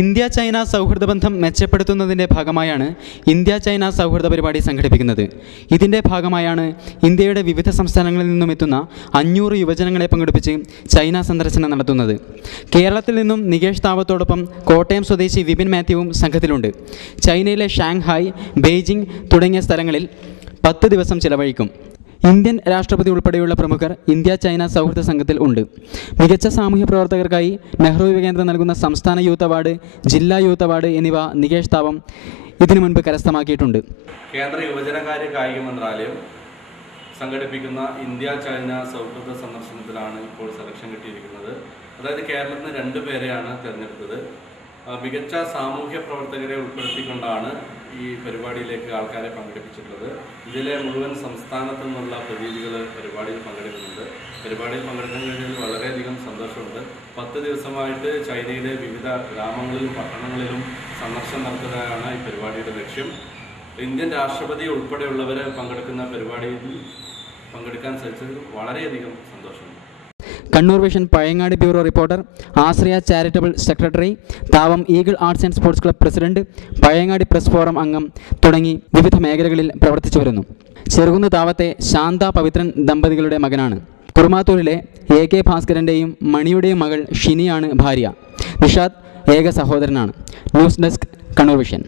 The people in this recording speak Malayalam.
ഇന്ത്യ ചൈന സൗഹൃദ ബന്ധം മെച്ചപ്പെടുത്തുന്നതിൻ്റെ ഭാഗമായാണ് ഇന്ത്യ ചൈന സൗഹൃദ പരിപാടി സംഘടിപ്പിക്കുന്നത്. ഇതിൻ്റെ ഭാഗമായാണ് ഇന്ത്യയുടെ വിവിധ സംസ്ഥാനങ്ങളിൽ നിന്നും എത്തുന്ന 500 യുവജനങ്ങളെ പങ്കെടുപ്പിച്ച് ചൈന സന്ദർശനം നടത്തുന്നത്. കേരളത്തിൽ നിന്നും നികേഷ് താവത്തോടൊപ്പം കോട്ടയം സ്വദേശി വിപിൻ മാത്യുവും സംഘത്തിലുണ്ട്. ചൈനയിലെ ഷാങ്ഹായ്, ബെയ്ജിംഗ് തുടങ്ങിയ സ്ഥലങ്ങളിൽ 10 ദിവസം ചിലവഴിക്കും. ഇന്ത്യൻ രാഷ്ട്രപതി ഉൾപ്പെടെയുള്ള പ്രമുഖർ ഇന്ത്യ ചൈന സൗഹൃദ സംഘത്തിൽ ഉണ്ട്. മികച്ച സാമൂഹ്യ പ്രവർത്തകർക്കായി നെഹ്റു യുവകേന്ദ്രം നൽകുന്ന സംസ്ഥാന യൂത്ത് അവാർഡ്, ജില്ലാ യൂത്ത് അവാർഡ് എന്നിവ നികേഷ് താവം ഇതിനു മുൻപ് കരസ്ഥമാക്കിയിട്ടുണ്ട്. കേന്ദ്ര യുവജനകാര്യ കായിക മന്ത്രാലയം സംഘടിപ്പിക്കുന്ന ഇന്ത്യ ചൈന സൗഹൃദ സന്ദർശനത്തിലാണ് ഇപ്പോൾ സെലക്ഷൻ കിട്ടിയിരിക്കുന്നത്. അതായത് കേരളത്തിൽ നിന്ന് 2 പേരെയാണ് തിരഞ്ഞെടുത്തത്. മികച്ച സാമൂഹ്യ പ്രവർത്തകരെ ഉൾപ്പെടുത്തിക്കൊണ്ടാണ് ഈ പരിപാടിയിലേക്ക് ആൾക്കാരെ പങ്കെടുപ്പിച്ചിട്ടുള്ളത്. ഇതിലെ മുഴുവൻ സംസ്ഥാനത്തു നിന്നുള്ള പ്രതിനിധികൾ പരിപാടിയിൽ പങ്കെടുക്കുന്നുണ്ട്. പരിപാടിയിൽ പങ്കെടുക്കുന്നതിൽ വളരെയധികം സന്തോഷമുണ്ട്. 10 ദിവസമായിട്ട് ചൈനയിലെ വിവിധ ഗ്രാമങ്ങളിലും പട്ടണങ്ങളിലും സന്ദർശനം നടത്തുകയാണ് ഈ പരിപാടിയുടെ ലക്ഷ്യം. ഇന്ത്യൻ രാഷ്ട്രപതി ഉൾപ്പെടെയുള്ളവർ പങ്കെടുക്കുന്ന പരിപാടിയിൽ പങ്കെടുക്കാൻ സാധിച്ചതിൽ വളരെയധികം സന്തോഷമുണ്ട്. Kannur vision Pazhayangadi bureau reporter, Ashraya charitable secretary, Thavam eagle arts and sports club president, Pazhayangadi press forum അംഗം തുടങ്ങി വിവിധ മേഖലകളിൽ പ്രവർത്തിച്ചു വരുന്നു. ചെറുകുന്ന് താവത്തെ ശാന്ത പവിത്രൻ ദമ്പതികളുടെ മകനാണ്. കുറുമാത്തൂരിലെ AK ഭാസ്കരൻ്റെയും മണിയുടെയും മകൾ ഷിനിയാണ് ഭാര്യ. നിഷാദ് ഏക സഹോദരനാണ്. News desk, Kannur vision.